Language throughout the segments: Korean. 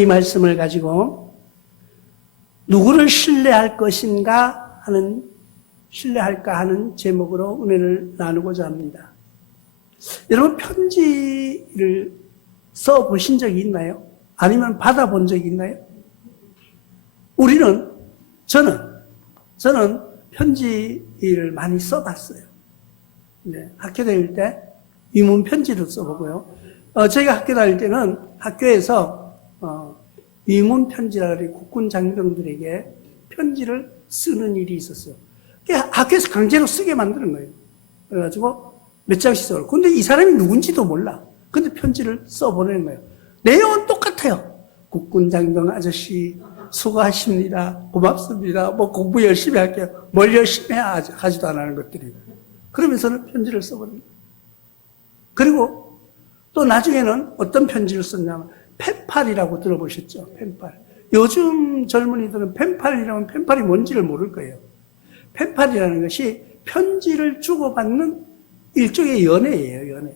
이 말씀을 가지고 누구를 신뢰할까 하는 제목으로 은혜를 나누고자 합니다. 여러분, 편지를 써보신 적이 있나요? 아니면 받아본 적이 있나요? 저는 편지를 많이 써봤어요. 네, 학교 다닐 때 위문 편지를 써보고요. 제가 학교 다닐 때는 학교에서 위문 편지라고 국군 장병들에게 편지를 쓰는 일이 있었어요. 학교에서 강제로 쓰게 만드는 거예요. 그래가지고 몇 장씩 써요. 근데 이 사람이 누군지도 몰라. 근데 편지를 써보내는 거예요. 내용은 똑같아요. 국군 장병 아저씨 수고하십니다. 고맙습니다. 공부 열심히 할게요. 뭘 열심히 하지도 안 하는 것들이. 그러면서는 편지를 써버립니다. 그리고 또 나중에는 어떤 편지를 썼냐면 펜팔이라고 들어보셨죠? 펜팔. 요즘 젊은이들은 펜팔이라면 펜팔이 뭔지를 모를 거예요. 펜팔이라는 것이 편지를 주고받는 일종의 연애예요, 연애.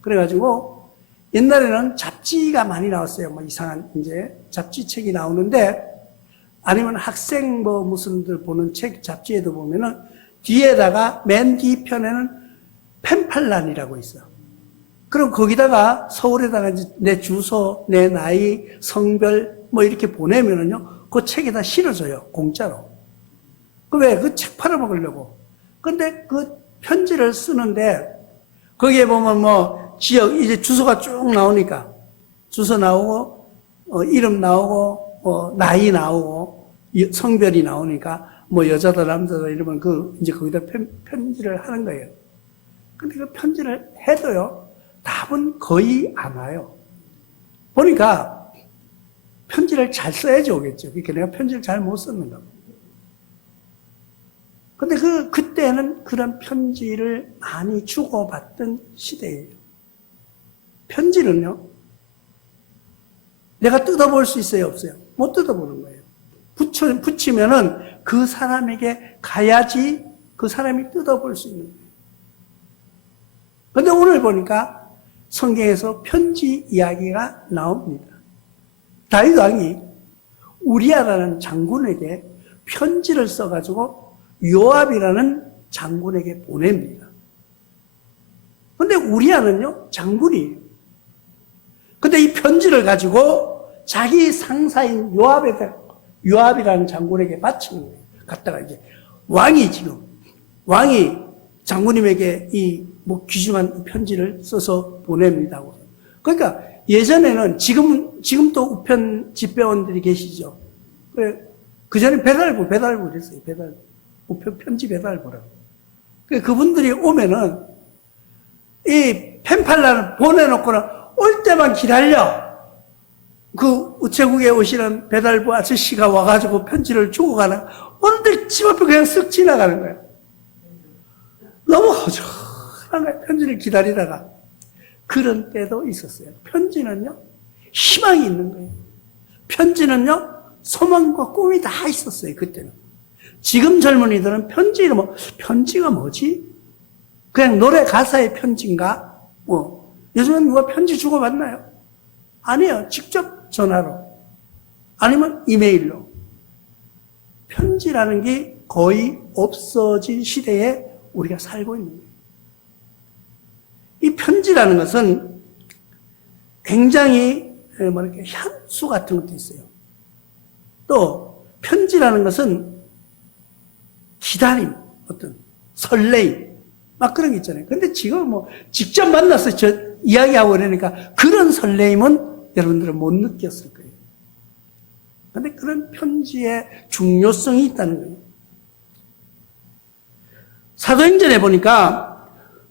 그래가지고 옛날에는 잡지가 많이 나왔어요. 이상한 이제 잡지책이 나오는데, 아니면 학생 무슨들 보는 책 잡지에도 보면은 뒤에다가 맨 뒤편에는 펜팔란이라고 있어요. 그럼 거기다가 서울에다가 이제 내 주소, 내 나이, 성별 이렇게 보내면은요, 그 책에다 실어줘요, 공짜로. 왜? 그 책 팔아먹으려고. 근데 그 편지를 쓰는데 거기에 보면 지역, 이제 주소가 쭉 나오니까 주소 나오고, 이름 나오고, 나이 나오고, 성별이 나오니까 여자다 남자다 이러면 이제 거기다 편지를 하는 거예요. 근데 그 편지를 해도요, 답은 거의 안 와요. 보니까 편지를 잘 써야지 오겠죠. 그러니까 내가 편지를 잘 못 썼는가. 근데 그때는 그런 편지를 많이 주고받던 시대예요. 편지는요, 내가 뜯어볼 수 있어요, 없어요? 못 뜯어보는 거예요. 붙이면은 그 사람에게 가야지 그 사람이 뜯어볼 수 있는 거예요. 근데 오늘 보니까 성경에서 편지 이야기가 나옵니다. 다윗 왕이 우리아라는 장군에게 편지를 써가지고 요압이라는 장군에게 보냅니다. 근데 우리아는요, 장군이에요. 근데 이 편지를 가지고 자기 상사인 요압이라는 장군에게 바치는 거예요. 갖다가 이제 왕이 장군님에게 이 귀중한 편지를 써서 보냅니다. 그러니까 예전에는 지금도 우편 집배원들이 계시죠. 그 전에 배달부 그랬어요. 배달부. 우편 편지 배달부라고. 그분들이 오면은 이 펜팔란을 보내놓고는 올 때만 기다려. 그 우체국에 오시는 배달부 아저씨가 와가지고 편지를 주고 가나. 어른들 집 앞에 그냥 쓱 지나가는 거예요. 너무 허전한 거예요. 편지를 기다리다가. 그런 때도 있었어요. 편지는요, 희망이 있는 거예요. 편지는요, 소망과 꿈이 다 있었어요, 그때는. 지금 젊은이들은 편지가 뭐지? 그냥 노래 가사의 편지인가? 요즘은 누가 편지 주고받나요? 아니에요. 직접 전화로. 아니면 이메일로. 편지라는 게 거의 없어진 시대에 우리가 살고 있는 거예요. 이 편지라는 것은 굉장히 향수 같은 것도 있어요. 또 편지라는 것은 기다림, 어떤 설레임, 그런 게 있잖아요. 근데 지금 직접 만나서 이야기하고 그러니까 그런 설레임은 여러분들은 못 느꼈을 거예요. 근데 그런 편지의 중요성이 있다는 거예요. 사도행전에 보니까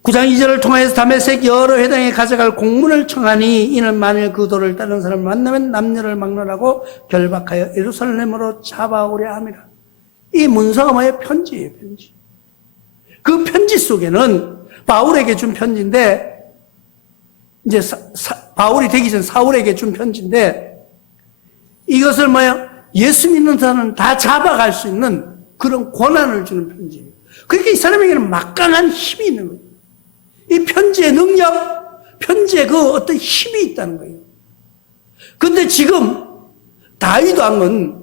9장 2절을 통하여서 다메섹 여러 회당에 가져갈 공문을 청하니 이는 만일 그 도를 따르는 사람을 만나면 남녀를 막론하고 결박하여 예루살렘으로 잡아오려 함이라. 이 문서가 뭐예요? 편지예요, 편지. 그 편지 속에는 바울에게 준 편지인데, 이제 바울이 되기 전 사울에게 준 편지인데, 이것을 예수 믿는 사람은 다 잡아갈 수 있는 그런 권한을 주는 편지예요. 그러니까 이 사람에게는 막강한 힘이 있는 거예요. 이 편지의 능력, 편지의 그 어떤 힘이 있다는 거예요. 근데 지금 다윗 왕은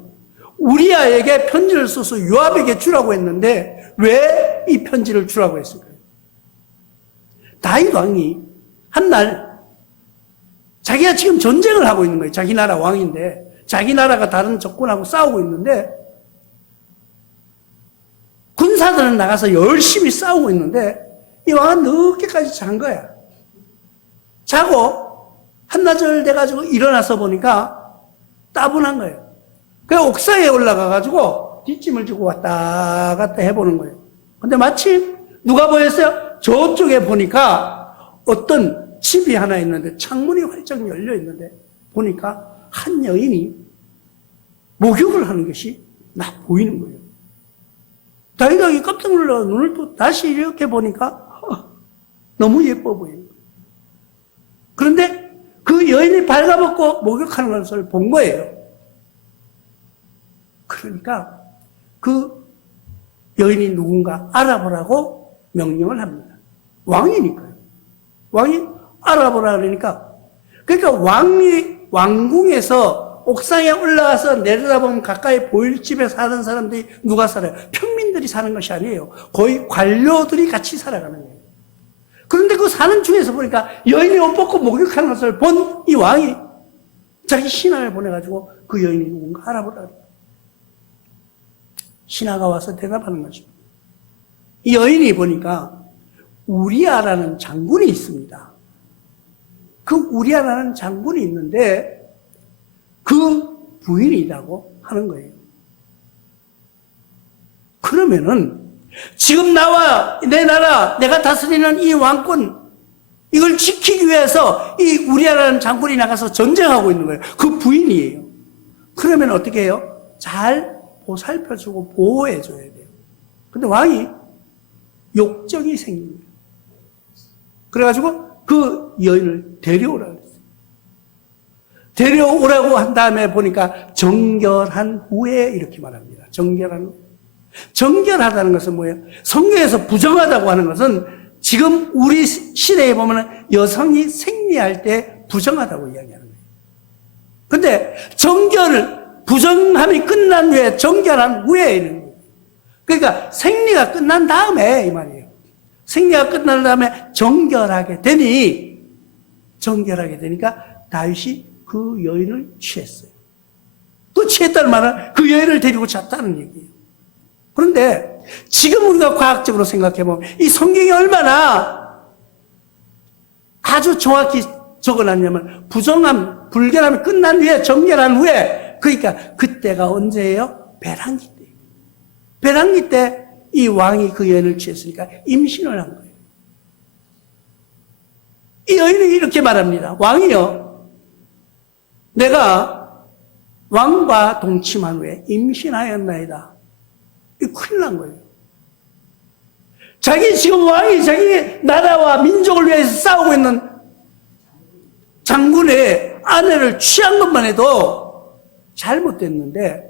우리아에게 편지를 써서 요압에게 주라고 했는데 왜 이 편지를 주라고 했을까요? 다윗 왕이 한날 자기가 지금 전쟁을 하고 있는 거예요. 자기 나라 왕인데 자기 나라가 다른 적군하고 싸우고 있는데 군사들은 나가서 열심히 싸우고 있는데 이 왕은 늦게까지 잔 거야. 자고 한나절 돼가지고 일어나서 보니까 따분한 거예요. 그래서 옥상에 올라가가지고 뒷짐을 지고 왔다 갔다 해보는 거예요. 근데 마침 누가 보였어요? 저쪽에 보니까 어떤 집이 하나 있는데 창문이 활짝 열려 있는데 보니까 한 여인이 목욕을 하는 것이 막 보이는 거예요. 다윗 왕이 깜짝 놀라 눈을 또 다시 이렇게 보니까 너무 예뻐 보여요. 그런데 그 여인이 발가벗고 목욕하는 것을 본 거예요. 그러니까 그 여인이 누군가 알아보라고 명령을 합니다. 왕이니까요. 왕이 알아보라 그러니까 왕궁에서 옥상에 올라가서 내려다보면 가까이 보일 집에 사는 사람들이 누가 살아요? 평민들이 사는 것이 아니에요. 거의 관료들이 같이 살아가는 거예요. 그런데 그 사는 중에서 보니까 여인이 옷 벗고 목욕하는 것을 본 이 왕이 자기 신하를 보내가지고 그 여인이 누군가 알아보라 그래요. 신하가 와서 대답하는 거죠. 이 여인이 보니까 우리아라는 장군이 있습니다. 그 우리아라는 장군이 있는데 그 부인이라고 하는 거예요. 그러면은 지금 나와 내 나라 내가 다스리는 이 왕권 이걸 지키기 위해서 이 우리아라는 장군이 나가서 전쟁하고 있는 거예요. 그 부인이에요. 그러면 어떻게 해요? 잘 보살펴주고 보호해줘야 돼요. 근데 왕이 욕정이 생깁니다. 그래가지고 그 여인을 데려오라고 했어요. 데려오라고 한 다음에 보니까 정결한 후에 이렇게 말합니다. 정결한 후에. 정결하다는 것은 뭐예요? 성경에서 부정하다고 하는 것은 지금 우리 시대에 보면 여성이 생리할 때 부정하다고 이야기하는 거예요. 근데 부정함이 끝난 후에 정결한 후에 있는 거예요. 그러니까 생리가 끝난 다음에 이 말이에요. 생리가 끝난 다음에 정결하게 되니까 다윗이 그 여인을 취했어요. 그 취했다는 말은 그 여인을 데리고 잤다는 얘기예요. 그런데 지금 우리가 과학적으로 생각해보면 이 성경이 얼마나 아주 정확히 적어놨냐면 부정함, 불결함이 끝난 후에 정결한 후에 그러니까 그때가 언제예요? 배란기 때. 배란기 때 이 왕이 그 여인을 취했으니까 임신을 한 거예요. 이 여인은 이렇게 말합니다. 왕이요. 내가 왕과 동침한 후에 임신하였나이다. 이 큰일 난 거예요. 지금 왕이 자기 나라와 민족을 위해서 싸우고 있는 장군의 아내를 취한 것만 해도 잘못됐는데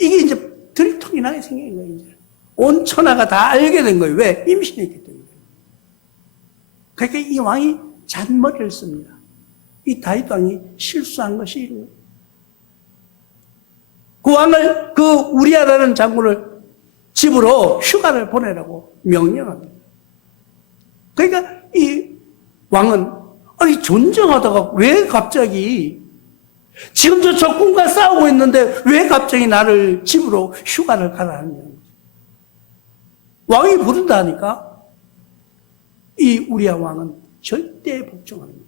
이게 이제 들통이 나게 생긴 거예요. 이제. 온 천하가 다 알게 된 거예요. 왜? 임신했기 때문에. 그러니까 이 왕이 잔머리를 씁니다. 이 다윗 왕이 실수한 것이 그 왕을 그 우리아라는 장군을 집으로 휴가를 보내라고 명령합니다. 그러니까 이 왕은 아니 전쟁하다가 왜 갑자기 지금 저 적군과 싸우고 있는데 왜 갑자기 나를 집으로 휴가를 가라 하느냐. 왕이 부른다니까 이 우리아 왕은 절대 복종하는 거예요.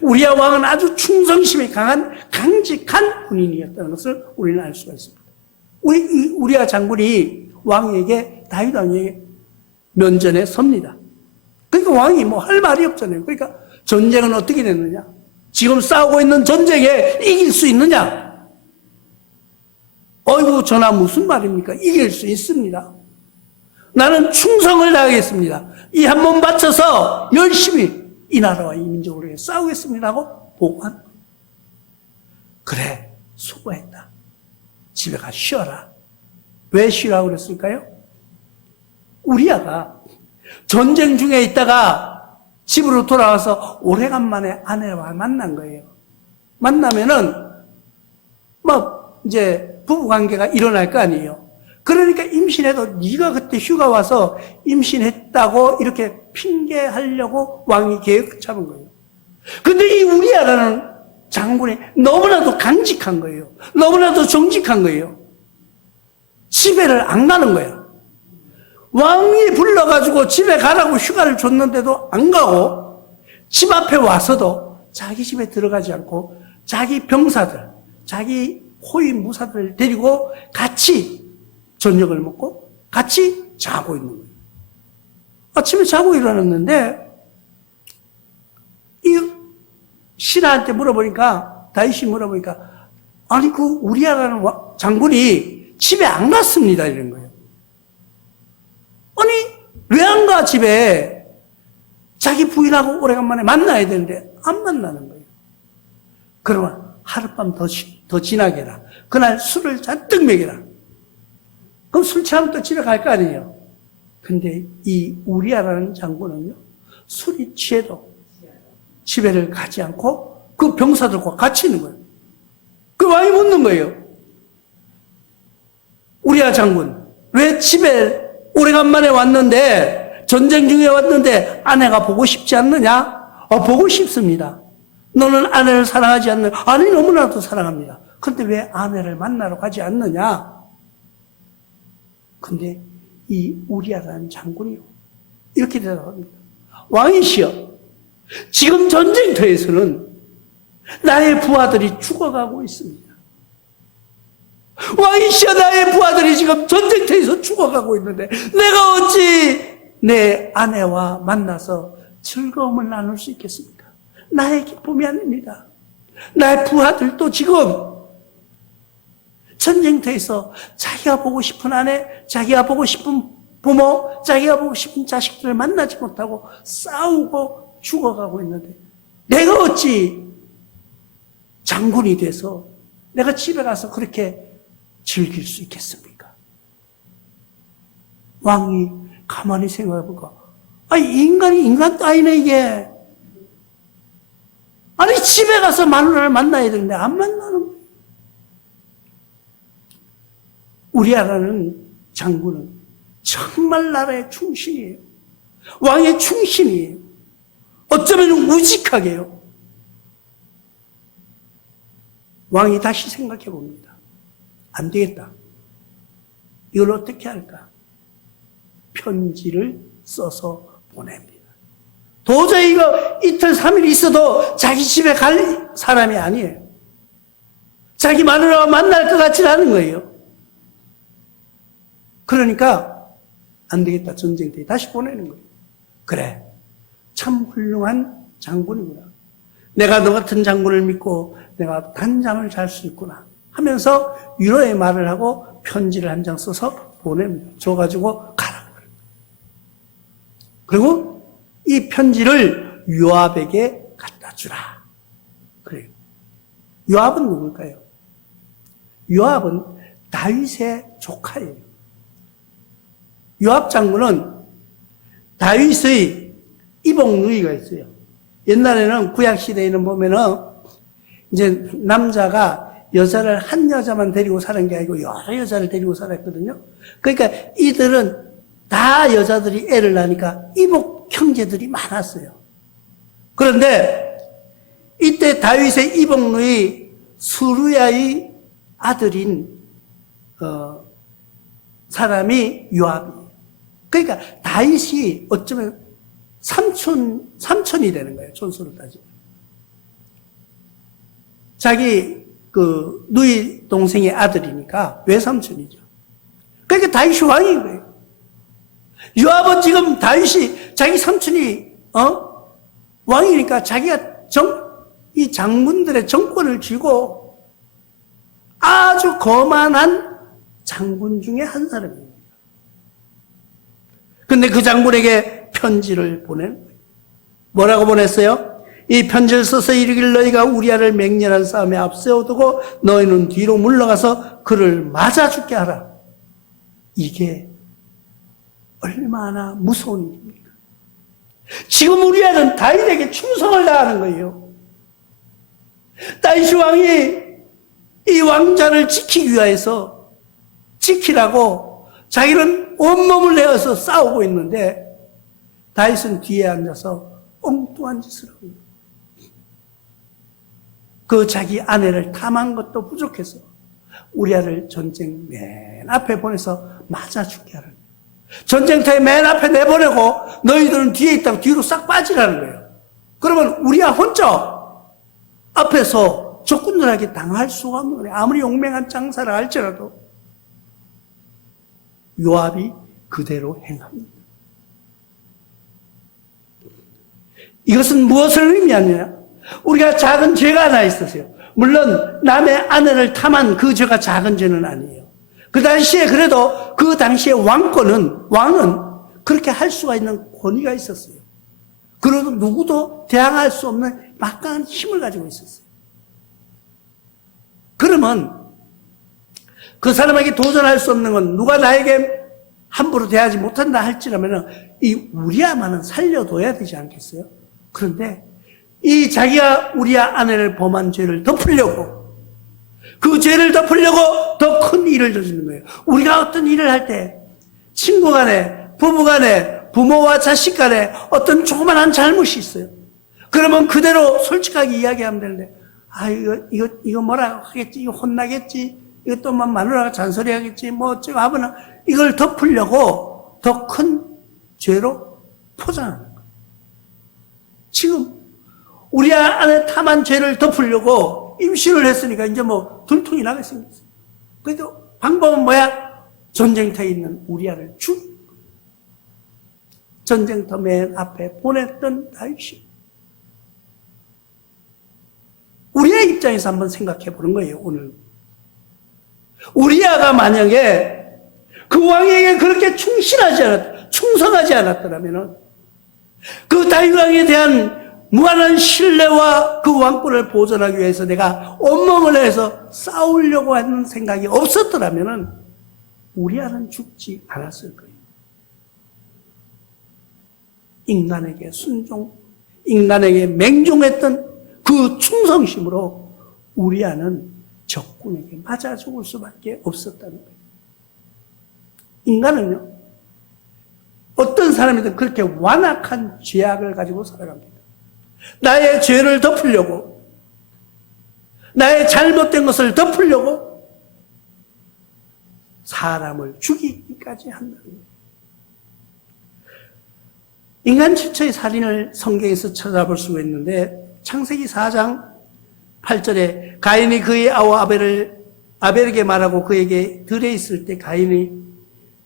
우리아 왕은 아주 충성심이 강한 강직한 군인이었다는 것을 우리는 알 수가 있습니다. 우리아 장군이 왕에게 다윗 왕에게 면전에 섭니다. 그러니까 왕이 뭐 할 말이 없잖아요. 그러니까 전쟁은 어떻게 됐느냐? 지금 싸우고 있는 전쟁에 이길 수 있느냐? 어이구 전하 무슨 말입니까? 이길 수 있습니다. 나는 충성을 다하겠습니다. 이 한 몸 바쳐서 열심히 이 나라와 이 민족을 위해 싸우겠습니다 하고 보고한 거예요. 그래 수고했다. 집에 가 쉬어라. 왜 쉬라고 그랬을까요? 우리아가 전쟁 중에 있다가 집으로 돌아와서 오래간만에 아내와 만난 거예요. 만나면은 뭐 이제 부부 관계가 일어날 거 아니에요. 그러니까 임신해도 네가 그때 휴가 와서 임신했다고 이렇게 핑계하려고 왕이 계획 잡은 거예요. 근데 이 우리아라는 장군이 너무나도 강직한 거예요. 너무나도 정직한 거예요. 집에를 안 가는 거예요. 왕이 불러가지고 집에 가라고 휴가를 줬는데도 안 가고 집 앞에 와서도 자기 집에 들어가지 않고 자기 병사들, 자기 호위 무사들 데리고 같이 저녁을 먹고 같이 자고 있는 거예요. 아침에 자고 일어났는데 이 신하한테 물어보니까, 다윗이 물어보니까, 아니 그 우리아라는 장군이 집에 안 갔습니다 이런 거예요. 아니 왜 안 가 집에? 자기 부인하고 오래간만에 만나야 되는데 안 만나는 거예요. 그러면 하룻밤 더 지나게 해라. 그날 술을 잔뜩 먹여라. 그럼 술 취하면 또 집에 갈 거 아니에요. 근데 이 우리아라는 장군은요, 술이 취해도 집에를 가지 않고 그 병사들과 같이 있는 거예요. 그 왕이 묻는 거예요. 우리아 장군, 왜 집에 오래간만에 왔는데, 전쟁 중에 왔는데 아내가 보고 싶지 않느냐? 보고 싶습니다. 너는 아내를 사랑하지 않느냐? 아니, 너무나도 사랑합니다. 근데 왜 아내를 만나러 가지 않느냐? 근데 이 우리아라는 장군이요, 이렇게 대답합니다. 왕이시여, 지금 전쟁터에서는 나의 부하들이 죽어가고 있습니다. 왕이시여, 나의 부하들이 지금 전쟁터에서 죽어가고 있는데 내가 어찌 내 아내와 만나서 즐거움을 나눌 수 있겠습니까? 나의 기쁨이 아닙니다. 나의 부하들도 지금 전쟁터에서 자기가 보고 싶은 아내, 자기가 보고 싶은 부모, 자기가 보고 싶은 자식들을 만나지 못하고 싸우고 죽어가고 있는데 내가 어찌 장군이 돼서 내가 집에 가서 그렇게 즐길 수 있겠습니까? 왕이 가만히 생각해보니까, 인간이 인간 따위네 이게. 아니 집에 가서 마누라를 만나야 되는데 안 만나는 거예요. 우리아라는 장군은 정말 나라의 충신이에요. 왕의 충신이에요. 어쩌면 우직하게요. 왕이 다시 생각해 봅니다. 안 되겠다. 이걸 어떻게 할까? 편지를 써서 보냅니다. 도저히 이거 이틀, 3일 있어도 자기 집에 갈 사람이 아니에요. 자기 마누라와 만날 것 같지 않은 거예요. 그러니까 안 되겠다. 전쟁터에 다시 보내는 거예요. 그래, 참 훌륭한 장군이구나. 내가 너 같은 장군을 믿고 내가 단잠을 잘 수 있구나 하면서 위로의 말을 하고 편지를 한 장 써서 보냅니다. 줘가지고 가라고. 그리고 이 편지를 요압에게 갖다 주라. 그래요. 요압은 누굴까요? 요압은 다윗의 조카예요. 요압 장군은 다윗의 이복 누이가 있어요. 옛날에는 구약시대에는 보면은 이제 남자가 여자를 한 여자만 데리고 사는 게 아니고 여러 여자를 데리고 살았거든요. 그러니까 이들은 다 여자들이 애를 낳으니까 이복 형제들이 많았어요. 그런데 이때 다윗의 이복 누이 수루야의 아들인 사람이 요압이에요. 그러니까 다윗이 어쩌면 삼촌이 되는 거예요. 촌수로 따지면. 자기 그 누이 동생의 아들이니까 외삼촌이죠. 그러니까 다윗이 왕인 거예요. 요압은 지금 다윗이 자기 삼촌이 왕이니까 자기가 이 장군들의 정권을 쥐고 아주 거만한 장군 중에 한 사람입니다. 근데 그 장군에게 편지를 보낸 거예요. 뭐라고 보냈어요? 이 편지를 써서 이르길 너희가 우리아를 맹렬한 싸움에 앞세워두고 너희는 뒤로 물러가서 그를 맞아 죽게 하라. 이게 얼마나 무서운 일입니까? 지금 우리아는 다윗에게 충성을 다하는 거예요. 다윗 왕이 이 왕자를 지키기 위해서 지키라고 자기는 온몸을 내어서 싸우고 있는데 다윗은 뒤에 앉아서 엉뚱한 짓을 하고 있는 거예요. 그 자기 아내를 탐한 것도 부족해서 우리아를 전쟁 맨 앞에 보내서 맞아 죽게 하는 거예요. 전쟁터에 맨 앞에 내보내고 너희들은 뒤에 있다고 뒤로 싹 빠지라는 거예요. 그러면 우리아 혼자 앞에서 적군들에게 당할 수가 없는 거예요. 아무리 용맹한 장사를 할지라도 요압이 그대로 행합니다. 이것은 무엇을 의미하느냐? 우리가 작은 죄가 하나 있었어요. 물론 남의 아내를 탐한 그 죄가 작은 죄는 아니에요. 그 당시에 그래도 그 당시에 왕은 그렇게 할 수가 있는 권위가 있었어요. 그래도 누구도 대항할 수 없는 막강한 힘을 가지고 있었어요. 그러면 그 사람에게 도전할 수 없는 건 누가 나에게 함부로 대하지 못한다 할지라면 이 우리아만은 살려둬야 되지 않겠어요? 그런데 이 자기가 우리아 아내를 범한 죄를 덮으려고 그 죄를 덮으려고 더 큰 일을 저지르는 거예요. 우리가 어떤 일을 할 때 친구 간에 부부 간에 부모와 자식 간에 어떤 조그만한 잘못이 있어요. 그러면 그대로 솔직하게 이야기하면 되는데 이거 뭐라 하겠지, 이거 혼나겠지, 이거 또 마누라가 잔소리 하겠지, 뭐 어쩌고 하면 이걸 덮으려고 더 큰 죄로 포장하는 거예요. 지금 우리 안에 탐한 죄를 덮으려고 임신을 했으니까 이제 뭐 들통이 나게 생겼어요. 그래도 방법은 뭐야? 전쟁터에 있는 우리아를 전쟁터 맨 앞에 보냈던 다윗이 우리의 입장에서 한번 생각해 보는 거예요. 오늘 우리아가 만약에 그 왕에게 그렇게 충성하지 않았더라면 그 다윗 왕에 대한 무한한 신뢰와 그 왕권을 보존하기 위해서 내가 온몸을 해서 싸우려고 하는 생각이 없었더라면 우리아는 죽지 않았을 거예요. 인간에게 순종, 인간에게 맹종했던 그 충성심으로 우리아는 적군에게 맞아 죽을 수밖에 없었다는 거예요. 인간은요, 어떤 사람이든 그렇게 완악한 죄악을 가지고 살아갑니다. 나의 죄를 덮으려고, 나의 잘못된 것을 덮으려고 사람을 죽이기까지 한다는 거예요. 인간 최초의 살인을 성경에서 찾아볼 수가 있는데 창세기 4장 8절에 가인이 그의 아우 아벨에게 말하고 그에게 들에 있을 때 가인이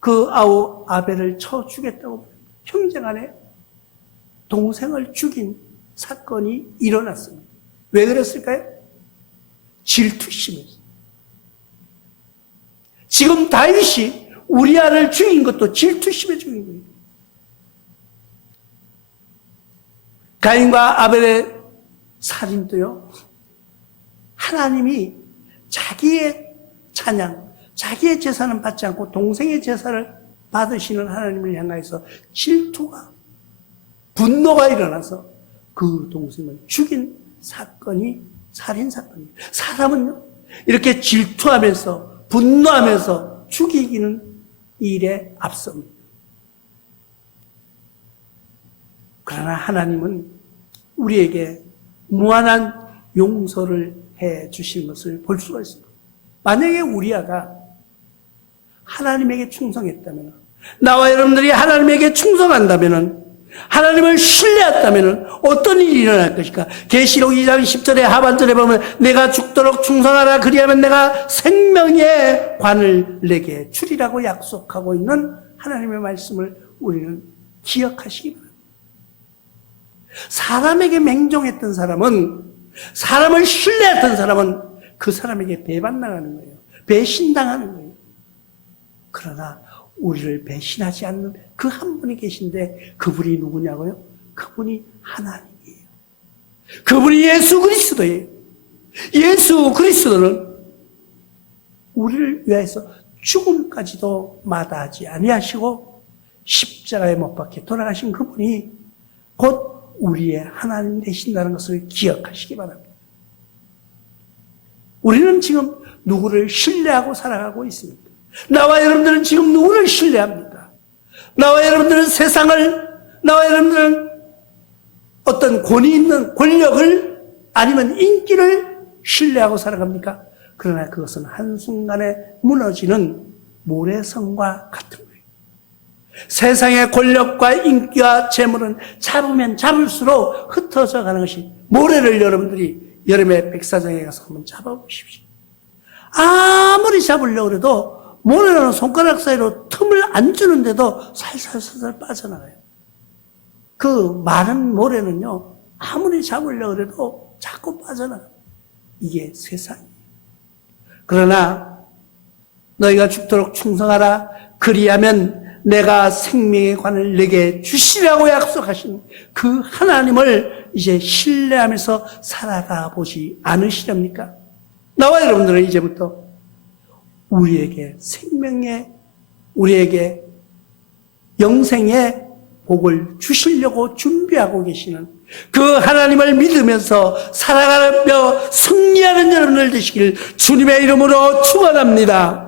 그 아우 아벨을 쳐 죽였다고 형제 간에 동생을 죽인 사건이 일어났습니다. 왜 그랬을까요? 질투심이었어요. 지금 다윗이 우리아를 죽인 것도 질투심에 죽인 거예요. 가인과 아벨의 살인도요, 하나님이 자기의 찬양, 자기의 제사는 받지 않고 동생의 제사를 받으시는 하나님을 향해서 질투가, 분노가 일어나서 그 동생을 죽인 사건이 살인사건이에요. 사람은요, 이렇게 질투하면서, 분노하면서 죽이기는 일에 앞섭니다. 그러나 하나님은 우리에게 무한한 용서를 해 주신 것을 볼 수가 있습니다. 만약에 우리아가 하나님에게 충성했다면, 나와 여러분들이 하나님에게 충성한다면, 하나님을 신뢰했다면 어떤 일이 일어날 것일까? 계시록 2장 10절에 하반절에 보면 내가 죽도록 충성하라 그리하면 내가 생명의 관을 내게 주리라고 약속하고 있는 하나님의 말씀을 우리는 기억하시기 바랍니다. 사람에게 맹종했던 사람은, 사람을 신뢰했던 사람은 그 사람에게 배반당하는 거예요. 배신당하는 거예요. 그러나 우리를 배신하지 않는 그 한 분이 계신데 그분이 누구냐고요? 그분이 하나님이에요. 그분이 예수 그리스도예요. 예수 그리스도는 우리를 위해서 죽음까지도 마다하지 아니하시고 십자가에 못 박혀 돌아가신 그분이 곧 우리의 하나님 되신다는 것을 기억하시기 바랍니다. 우리는 지금 누구를 신뢰하고 살아가고 있습니다. 나와 여러분들은 지금 누구를 신뢰합니까? 나와 여러분들은 세상을, 나와 여러분들은 어떤 권위 있는 권력을 아니면 인기를 신뢰하고 살아갑니까? 그러나 그것은 한순간에 무너지는 모래성과 같은 거예요. 세상의 권력과 인기와 재물은 잡으면 잡을수록 흩어져 가는 것이, 모래를 여러분들이 여름에 백사장에 가서 한번 잡아보십시오. 아무리 잡으려고 해도 모래는 손가락 사이로 틈을 안 주는데도 살살살살 빠져나가요. 그 많은 모래는요, 아무리 잡으려고 해도 자꾸 빠져나가요. 이게 세상이에요. 그러나 너희가 죽도록 충성하라. 그리하면 내가 생명의 관을 내게 주시라고 약속하신 그 하나님을 이제 신뢰하면서 살아가 보지 않으시렵니까? 나와 여러분들은 이제부터 우리에게 우리에게 영생의 복을 주시려고 준비하고 계시는 그 하나님을 믿으면서 살아가며 승리하는 여러분들 되시길 주님의 이름으로 축원합니다.